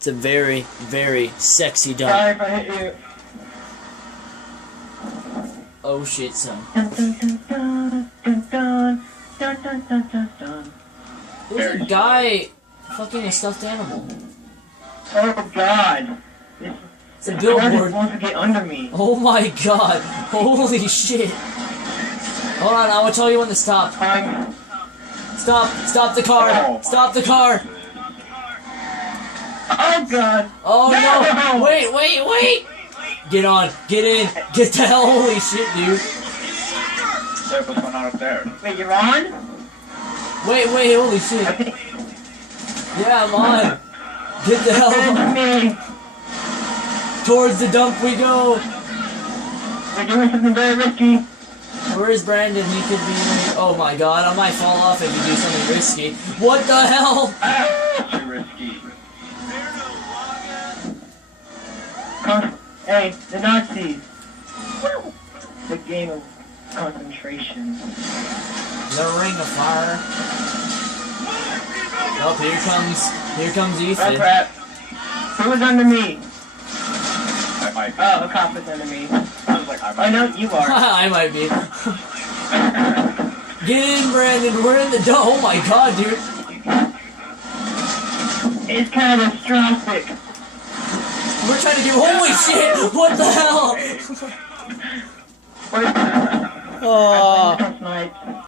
It's a very, very sexy dunk. Sorry if I hit you. Oh shit, son. Dun, dun, dun, dun, dun, dun, dun, dun, dun, dun. There's a guy fucking a stuffed animal. Oh god. It's a billboard. Wants to get under me. Oh my god. Holy shit. Hold on, I will tell you when to stop. Stop the car. Oh. Stop the car. Oh god. Oh no. Wait. Get on. Get in. Get the hell. Holy shit, dude. Wait, what's going on up there? Wait, you're on? Wait, holy shit. Yeah, I'm on. Get the hell on. Me. Towards the dump we go. We're doing something very risky. Where is Brandon? He could be... Oh my god, I might fall off if you do something risky. What the hell? Too risky. Hey, the Nazis. The game of concentration. The ring of fire. Oh, here comes Oh Ethan. crap. Who was under me? I might be. Oh, a cop is under me. I was like, I might I know you are. I might be. Get in, Brandon. We're in the door. Oh my god, dude. It's catastrophic. We're trying to do... Holy shit! What the hell? Where's Oh. Snipe?